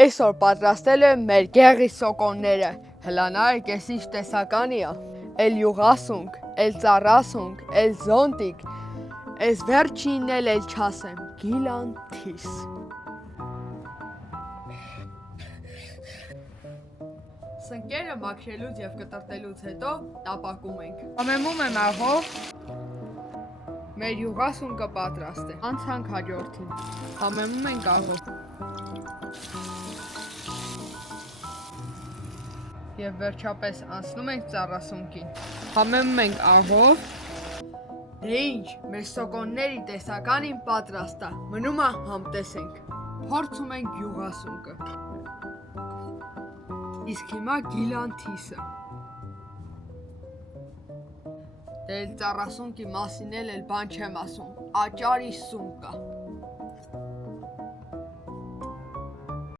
Այսօր պատրաստել եմ մեր գեղի սոկոնները։ Հլանար կես ինչ տեսականի է։ Էլ յուղասունք, էլ ծառասունք, էլ զոնտիկ, այս վերջինն էլ չասեմ, գիլանթիս։ Սնկերը մաքրելուց և կտրտելուց հետո տապակում ենք։ Համեմում եմ աղով։ Մեր յուղասունկը պատրաստ է։ Անցանք հաջորդին։ Համեմում ենք աղով։ Եվ վերջապես անցնում ենք ծառասունկին։ Համեմում ենք աղով։ Դե ինչ, մեր սոկոնների տեսականին պատրաստ է։ Մնում է համտեսենք։ Փորձում ենք յուղասունկը։ Իսկ հիմա գիլանթիսը։ Դե էլ ծառասունկի մասին էլ բան չեմ ասում, աճարի սունկ է։